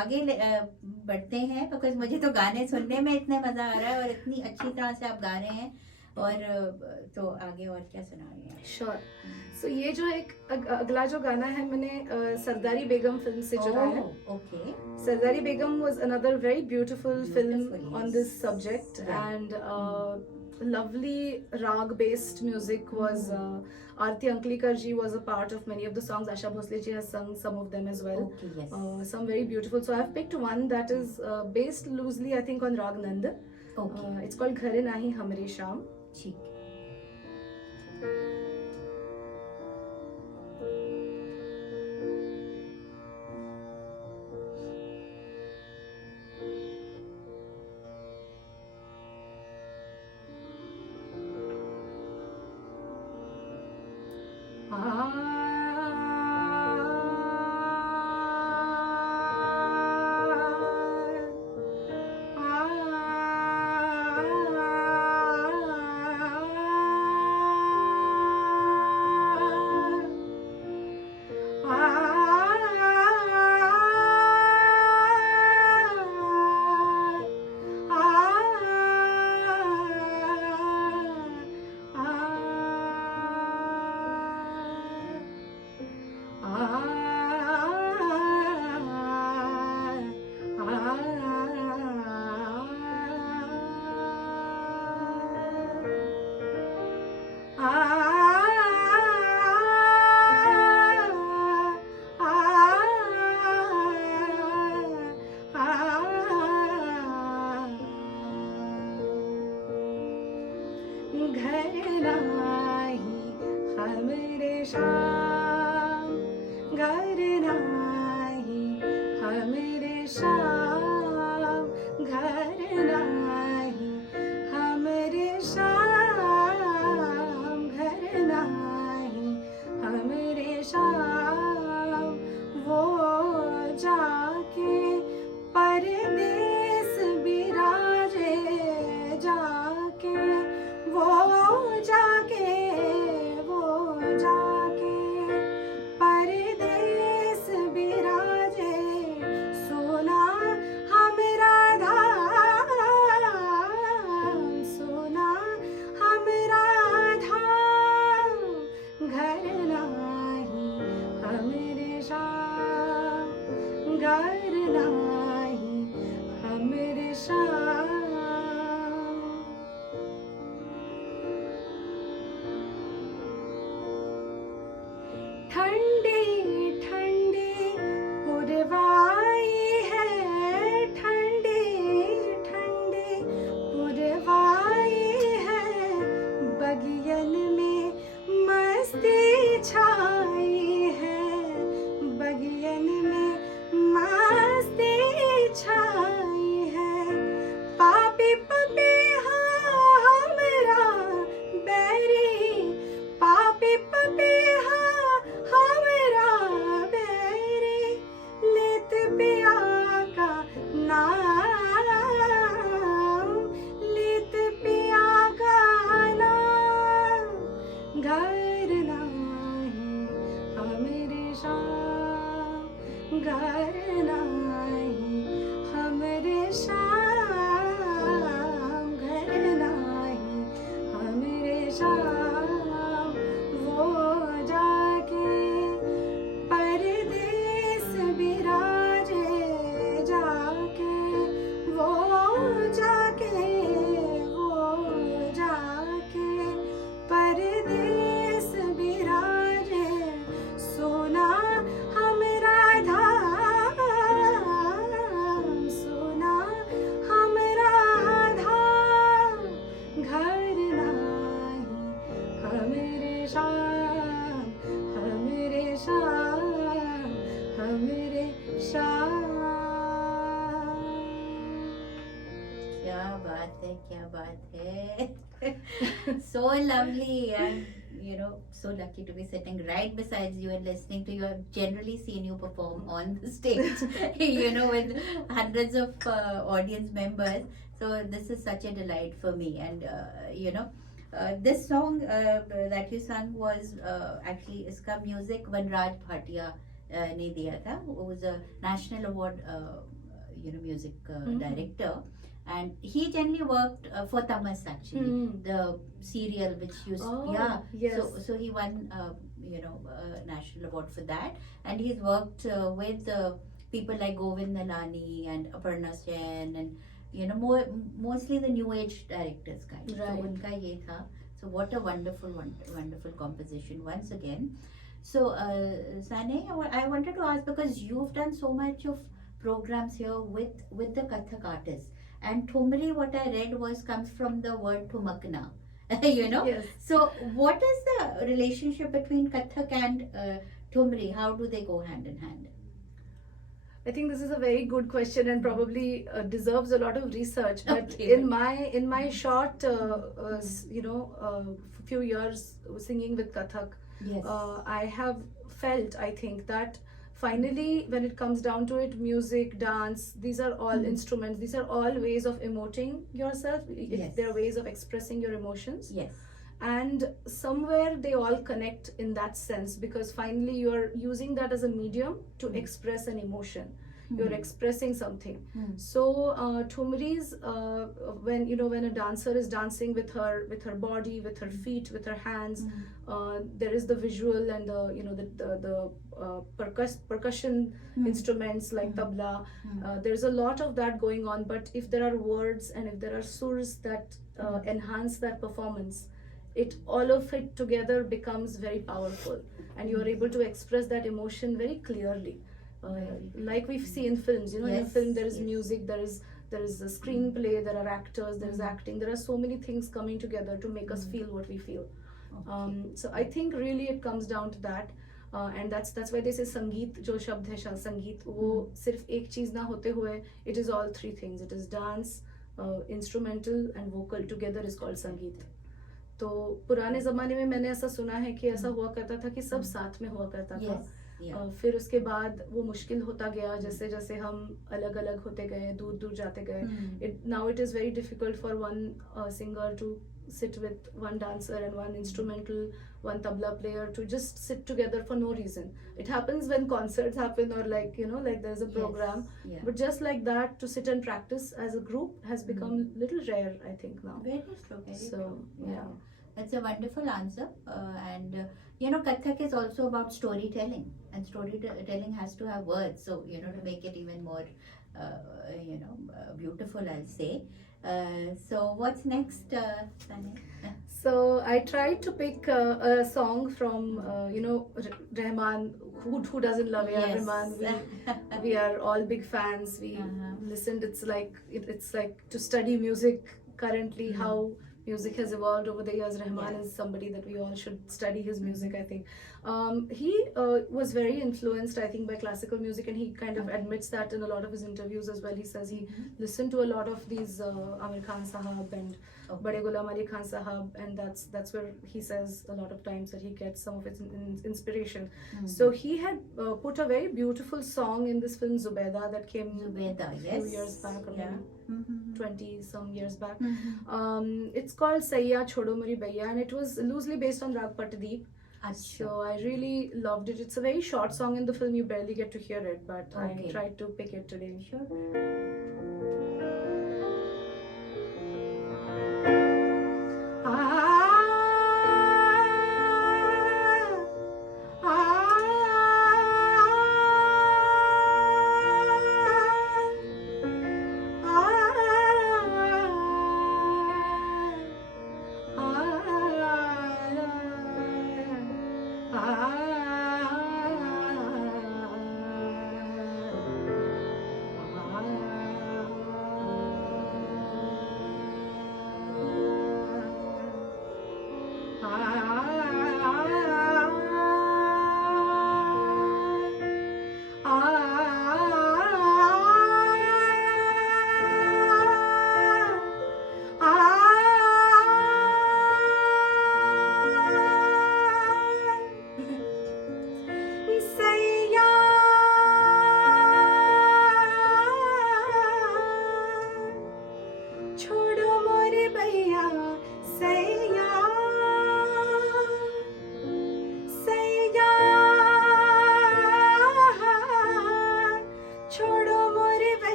आगे बढ़ते हैं, बिकॉज मुझे तो गाने सुनने में इतना मज़ा आ रहा है और इतनी अच्छी तरह से आप गा रहे हैं। और तो आगे और क्या सुना रहे हैं? श्योर। सो ये जो एक अगला जो गाना है मैंने सरदारी बेगम फिल्म से चुना है। Okay. Sardari Begum was another very beautiful film Beautiful, on yes. this subject, Yeah. and lovely rag based music was Aarti Anklikar ji was a part of many of the songs. Asha Bhosle ji has sung some of them as well. Okay, yes. Some very beautiful. So I've picked one that is based loosely, I think, on Rag Nand. Okay. It's called Ghare Nahi Hamre Sham. ठीक। क्या बात है so lovely, and so lucky to be sitting right beside you and listening to you. I've generally seen you perform on the stage with hundreds of audience members, so this is such a delight for me. And this song that you sung was actually iska music Vanraj Bhatia ने दिया था. Who was a national award music director, and he generally worked for Tamas actually, the serial which used so he won national award for that, and he's worked with people like Govind Nalani and Aparna Sen, and mostly the new age directors kind. Right. So unka ye tha. So what a wonderful composition once again. So Saneyee, I wanted to ask, because you've done so much of programs here with the Kathak artists, and thumri, what I read comes from the word thumakna. Yes. So what is the relationship between Kathak and thumri? How do they go hand in hand? I think this is a very good question and probably deserves a lot of research. But Okay. in my short, few years singing with Kathak, Yes. I have felt, I think, that finally, when it comes down to it, music, dance, these are all instruments. These are all ways of emoting yourself. Yes. They're ways of expressing your emotions. Yes. And somewhere they all connect in that sense, because finally you're using that as a medium to express an emotion. You're expressing something. So thumris, when a dancer is dancing with her body, with her feet, with her hands, there is the visual and the percussion instruments like tabla. There's a lot of that going on. But if there are words and if there are surs that enhance that performance, all of it together becomes very powerful, and you are able to express that emotion very clearly. Like we see in films, in a film there is music, there is a screenplay, there are actors, there is acting, there are so many things coming together to make us feel what we feel. So I think really it comes down to that, and that's why they say sangeet, jo shabd hai sangeet, wo sirf ek cheez na hote hue, it is all three things. It is dance, instrumental and vocal together is called sangeet. तो पुराने ज़माने में मैंने ऐसा सुना है कि ऐसा हुआ करता था कि सब साथ में हुआ करता था. फिर उसके बाद वो मुश्किल होता गया, जैसे जैसे हम अलग अलग होते गए, दूर दूर जाते गए. Now it is very difficult for one singer to sit with one dancer and one instrumental, one tabla player to just sit together for no reason. It happens when concerts happen, or like there's a program, but just like that, to sit and practice as a group has become little rare, I think, now. Very true. So yeah, that's a wonderful answer. And Kathak is also about storytelling, and storytelling has to have words. So to make it even more beautiful, I'll say. So what's next, Saneyee? So I tried to pick a song from Rahman. Who doesn't love A.R. Rahman? We are all big fans. We listened. It's like to study music currently, how music has evolved over the years. Rahman is somebody that we all should study his music, I think. He was very influenced, I think, by classical music, and he kind of admits that in a lot of his interviews as well. He says he listened to a lot of these Amir Khan Sahab and Bade Ghulam Ali Khan Sahab, and that's where he says a lot of times that he gets some of his inspiration. So he had put a very beautiful song in this film Zubeda that came a few years back, or maybe 20 some years back. It's called Saiya Chodo Mari Baiya, and it was loosely based on Rag Patdeep. So I really loved it. It's a very short song in the film, you barely get to hear it, but I tried to pick it today.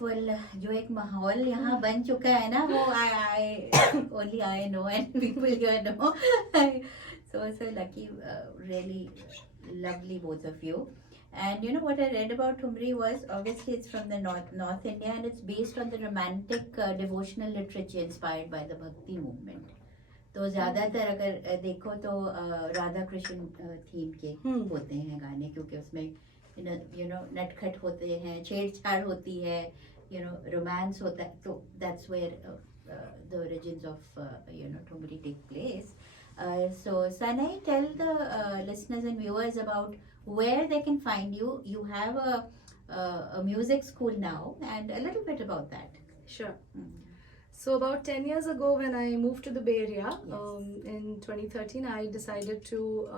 wonderful जो एक माहौल यहाँ बन चुका है ना वो I only I know and people here know. So lucky, really lovely both of you. And you know what I read about thumri was obviously it's from the North India and it's based on the romantic devotional literature inspired by the Bhakti movement. तो ज़्यादातर अगर देखो तो Radha Krishna theme के होते हैं गाने क्योंकि उसमें you know नटखट होते हैं, छेड़छाड़ होती है, you know romance होता है, तो that's where the origins of you know thumri take place. So Saneyee, tell the listeners and viewers about where they can find you. You have a music school now and a little bit about that. Sure. So about 10 years ago when I moved to the Bay Area, in 2013, I decided to,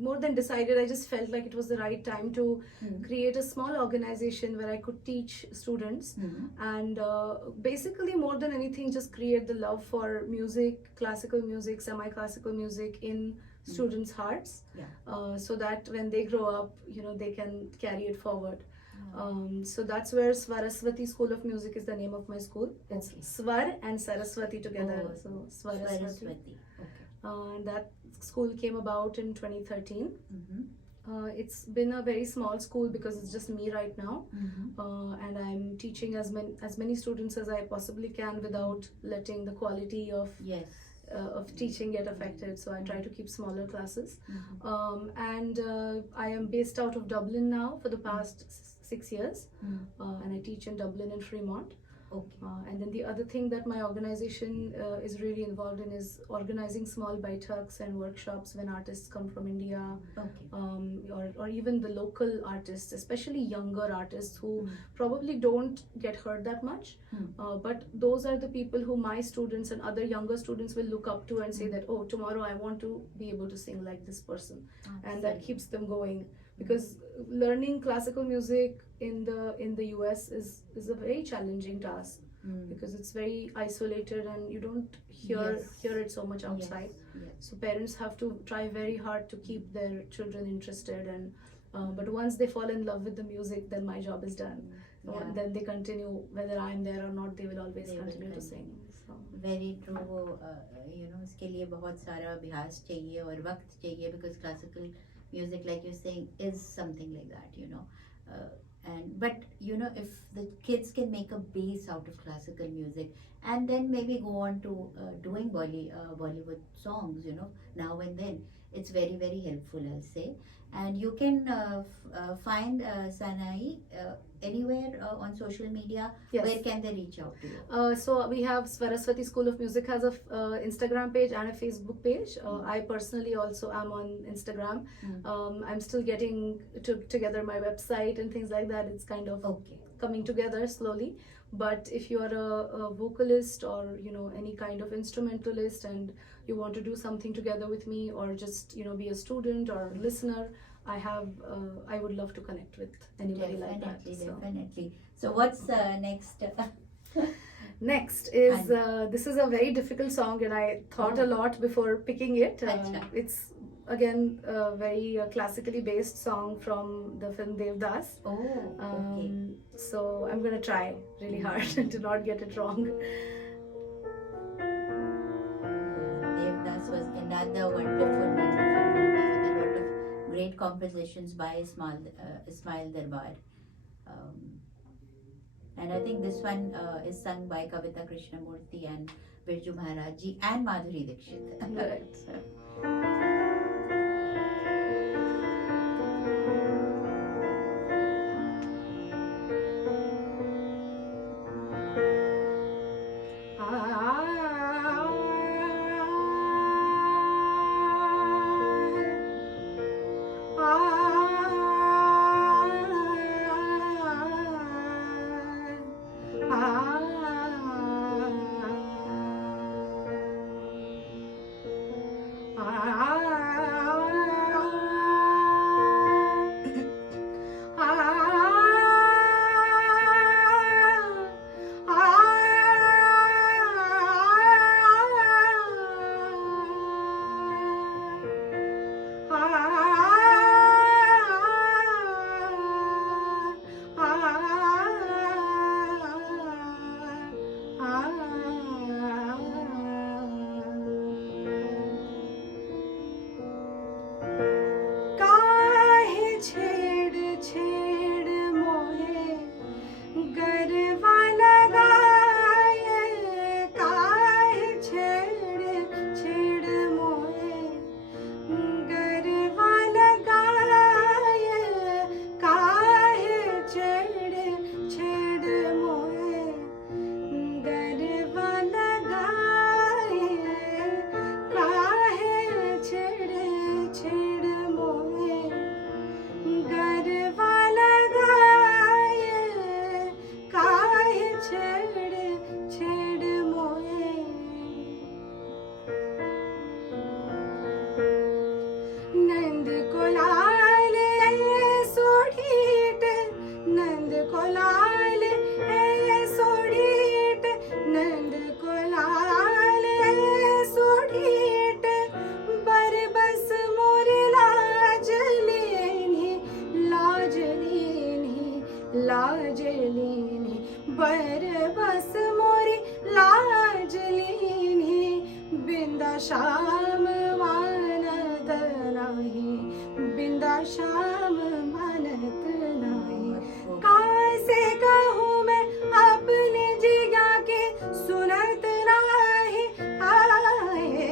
more than decided, I just felt like it was the right time to create a small organization where I could teach students and basically more than anything just create the love for music, classical music, semi-classical music in students' hearts, so that when they grow up, you know, they can carry it forward. So that's where Swarswati School of Music is the name of my school. It's Swar and Saraswati together. So Swarswati. Okay. That school came about in 2013. It's been a very small school because it's just me right now, and I'm teaching as many students as I possibly can without letting the quality of teaching get affected. So I try to keep smaller classes, and I am based out of Dublin now for the past 6 years, and I teach in Dublin and Fremont. And then the other thing that my organization is really involved in is organizing small baithaks and workshops when artists come from India, or even the local artists, especially younger artists who probably don't get heard that much, but those are the people who my students and other younger students will look up to and say that, oh, tomorrow I want to be able to sing like this person. And that keeps them going, because learning classical music in the US is a very challenging task, because it's very isolated and you don't hear it so much outside. So parents have to try very hard to keep their children interested, and but once they fall in love with the music, then my job is done. And then they continue, whether I'm there or not, they will always continue to sing. So. Very true. You know, उसके लिए बहुत सारा अभ्यास चाहिए और वक्त चाहिए, because classical music, like you're saying, is something like that, you know. But you know, if the kids can make a base out of classical music and then maybe go on to doing Bollywood songs, you know, now and then, it's very, very helpful, I'll say. And you can find Saneyee anywhere on social media. Where can they reach out to you? So we have Swarswati School of Music has a Instagram page and a Facebook page. I personally also am on Instagram. I'm still getting together my website and things like that. It's kind of coming together slowly. But if you are a vocalist or, you know, any kind of instrumentalist and you want to do something together with me, or just, you know, be a student or a listener, I would love to connect with anybody like that. So. Definitely. So what's next? Next is this is a very difficult song, and I thought a lot before picking it. It's again a very classically based song from the film Devdas. So I'm gonna try really hard to not get it wrong. Devdas was another wonderful movie with a lot of great compositions by Ismail Darbar. And I think this one is sung by Kavita Krishnamurthy and Birju Maharaj ji and Madhuri Dixit. Correct. Shyam मानत नाही, बिंदा श्याम मानत नाही। कैसे कहूँ मैं अपने जिया के सुनत नाही, आए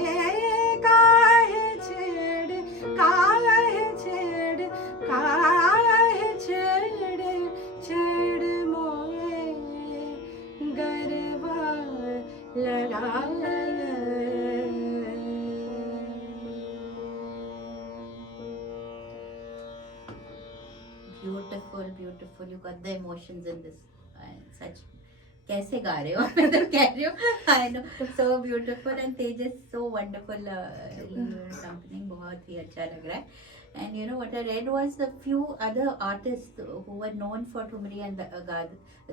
काहे छेड़ काहे छेड़ काहे छेड़ छेड़ मोए garba लड़ाए। Beautiful, beautiful. You got the emotions in this. Such. कैसे गा रहे हो? मैं तो कह रही हूँ. I know. So beautiful and Tejas, so wonderful. Accompanying बहुत ही अच्छा लग रहा है. And you know what I read was a few other artists who were known for Thumri and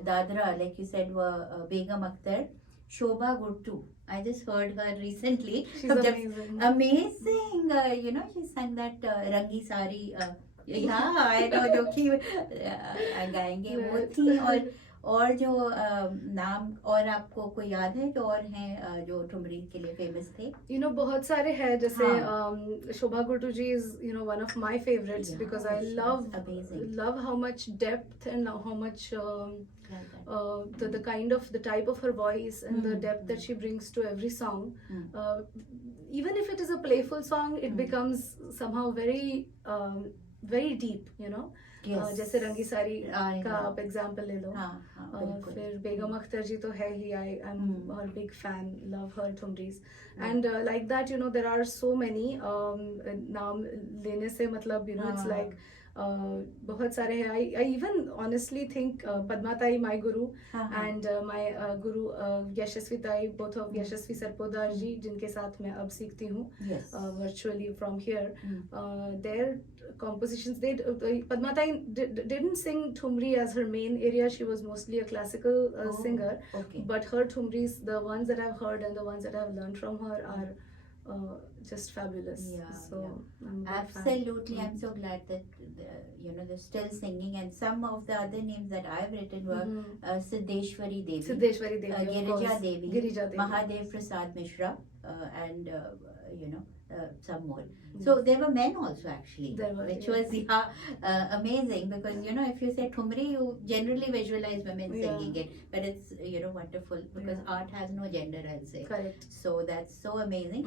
Dadra, like you said, were Begum Akhtar, Shobha Gurtu. I just heard her recently. She's amazing. Amazing. You know, she sang that Rangi Sari. Yeah, I know, जो कि गाएंगे वो थी। और जो नाम और आपको कोई याद है जो और हैं जो ठुमरी के लिए फेमस थे? You know, बहुत सारे हैं, जैसे शोभा गुर्टू जी is, you know, one of my favorites, because I love how much depth and how much the kind of the type of her voice and the depth that she brings to every song. Even if it is a playful song, it becomes somehow very very deep, you know. जैसे रंगी सारी का आप example ले लो। फिर बेगम अख्तर जी तो है ही, I am her big fan, love her thumris and like that, you know, there are so many. नाम लेने से मतलब, यू नो, इट्स लाइक बहुत सारे हैं। I even honestly think Padma ताई माय गुरु एंड माय गुरु यशस्वी ताई, बोथ ऑफ यशस्वी सरपोदार जी, जिनके साथ मैं अब सीखती हूँ virtually from here, their compositions, Padma Tai didn't sing Thumri as her main area. She was mostly a classical singer, but her Thumris, the ones that I've heard and the ones that I've learned from her, are just fabulous. So absolutely, I'm so glad that you know, they're still singing. And some of the other names that I've written were Siddheshwari Devi, Girija Devi, Mahadev Prasad Mishra, and you know, some more. So there were men also actually, which was amazing, because you know, if you say Thumri, you generally visualize women singing it, but it's, you know, wonderful because art has no gender, I'll say. Correct. So that's so amazing.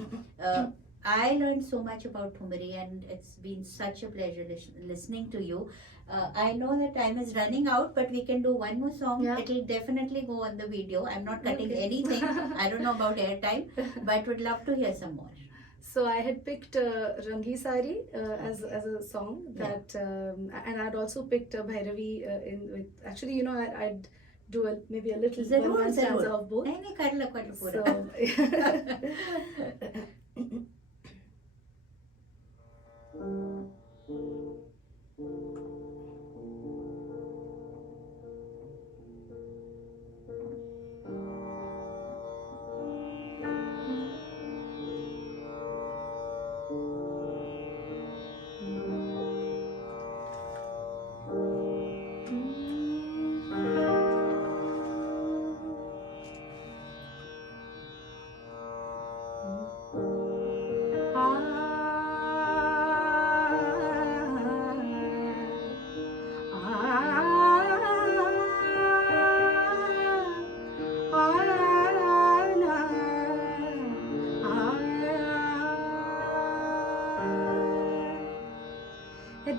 I learned so much about Thumri, and it's been such a pleasure listening to you. I know that time is running out, but we can do one more song. It'll definitely go on the video. I'm not cutting anything. I don't know about airtime, but would love to hear some more. So I had picked Rangi Sari as a song that, and I'd also picked Bhairavi in with. Actually, you know, I'd do maybe a little one stanza of both. नहीं कर लो कर पूरा.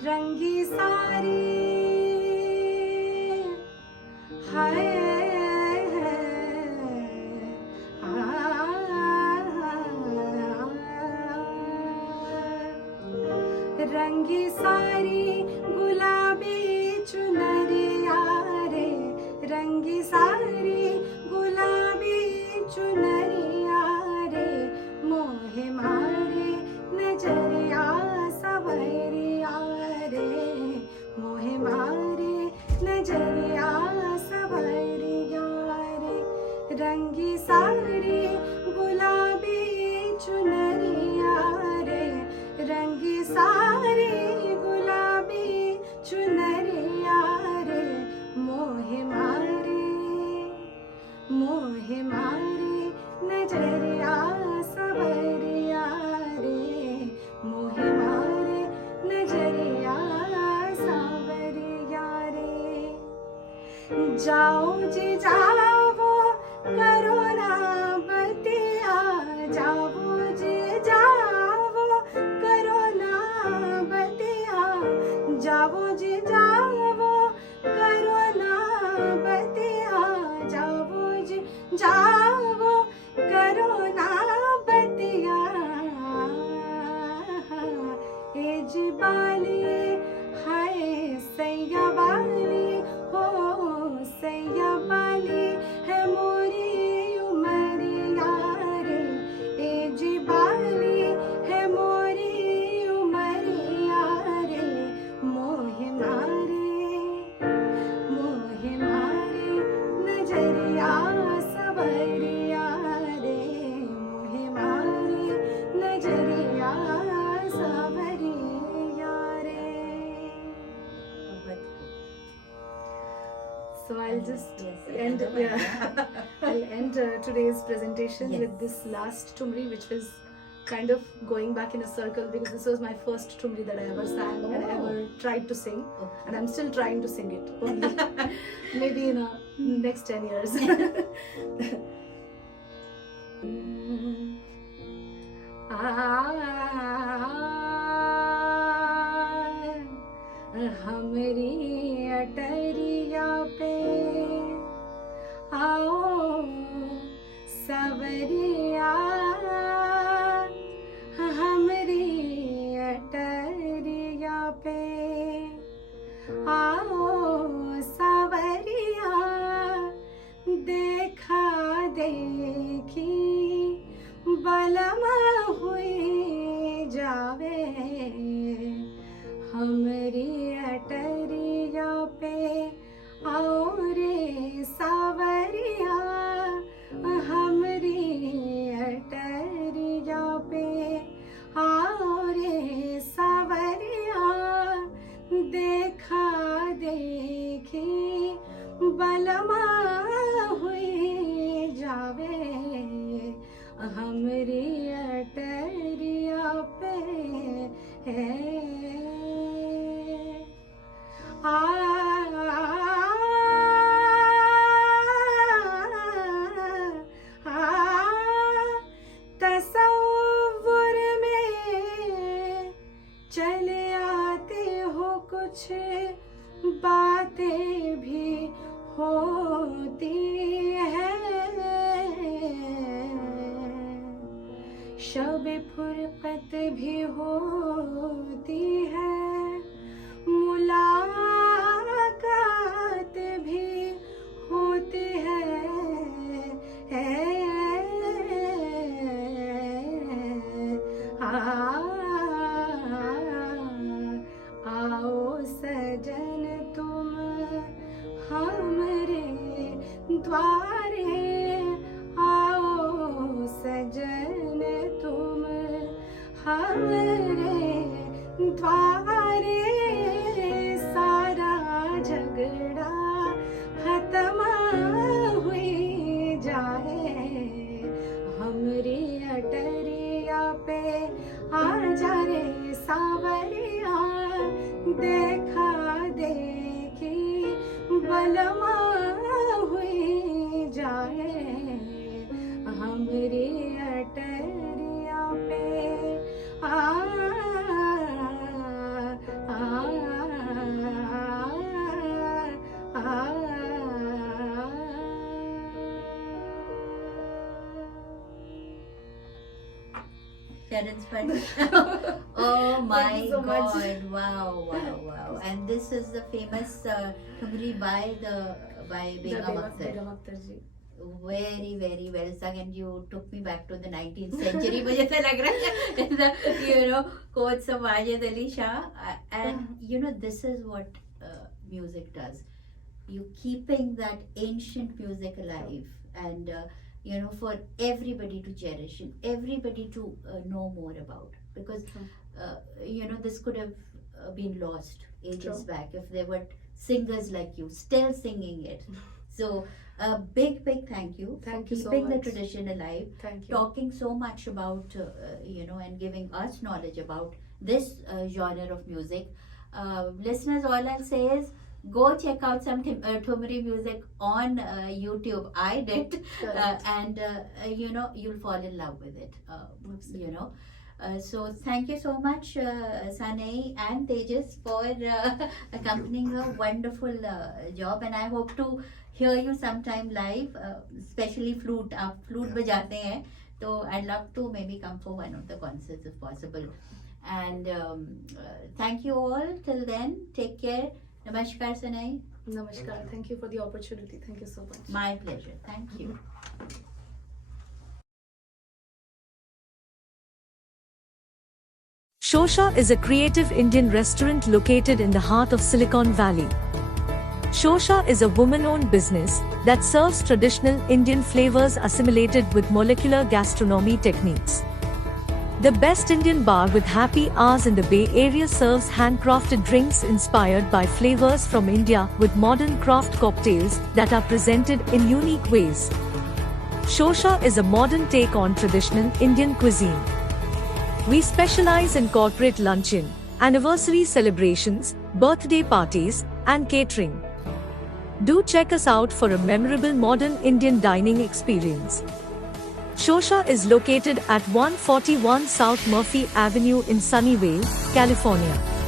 रंगी सारी हाय रंगी सारी गुलाबी चुनरिया रे, रंगी सारी गुलाबी चुनरिया रे, मोहे मारे नजरिया सवरिया रे, मोहे मारे नजरिया सवरिया रे, रंगी सारी गुलाबी चुनरिया रे, रंगी सारी गुलाबी चुनरिया रे, मोहे मारे नजरिया सावरिया रे. So I'll just end I'll end today's presentation with this last thumri, which was kind of going back in a circle because this was my first thumri that I ever sang and ever tried to sing, and I'm still trying to sing it only maybe in next 10 years. हमरी अटरिया पे आओ सवरिया, हमरी अटरिया पे आओ सवरिया, देखा देखी बलमा हुई जावे, हमरी अटरिया पे आओ रे सावरिया, हमरी अटरिया पे आओ रे सावरिया, देखा देखी बलमा हुई जावे, हमरी अटरिया पे है तसव्वुर में चले आते हो, कुछ बातें भी होती है, शब फुरकत भी होती है, मुलाकात भी होती है, आओ सजन तुम हमरे द्वारे, आओ सजन तुम हमरे द्वारे, सारा झगड़ा खत्म हुई जाए, हमरी अटरिया पे आ जा रे सावरिया, देखा देखी बलमा हुई जाए, हमरी अटरिया पे आ Oh my so God! much. Wow! And this is the famous thumri by Begum Akhtar. Very well sung, and you took me back to the 19th century. मुझे तो लग रहा है quotes of Wajid Ali Shah, and this is what music does. You keeping that ancient music alive, and for everybody to cherish and everybody to know more about, because this could have been lost ages back if there were singers like you still singing it. So a big thank you for keeping the tradition alive, talking so much about and giving us knowledge about this genre of music. Listeners, all I'll say is go check out some thumri music on YouTube. I did, and you'll fall in love with it. So thank you so much, Saneyee and Tejas, for accompanying a wonderful job, and I hope to hear you sometime live, especially flute. आप flute बजाते हैं, तो I'd love to maybe come for one of the concerts if possible. And thank you all. Till then, take care. Namaskar, Saneyee. Namaskar. Thank you for the opportunity. Thank you so much. My pleasure. Thank you. Shosha is a creative Indian restaurant located in the heart of Silicon Valley. Shosha is a woman-owned business that serves traditional Indian flavors assimilated with molecular gastronomy techniques. The best Indian bar with happy hours in the Bay Area serves handcrafted drinks inspired by flavors from India with modern craft cocktails that are presented in unique ways. Shosha is a modern take on traditional Indian cuisine. We specialize in corporate luncheon, anniversary celebrations, birthday parties, and catering. Do check us out for a memorable modern Indian dining experience. Shosha is located at 141 South Murphy Avenue in Sunnyvale, California.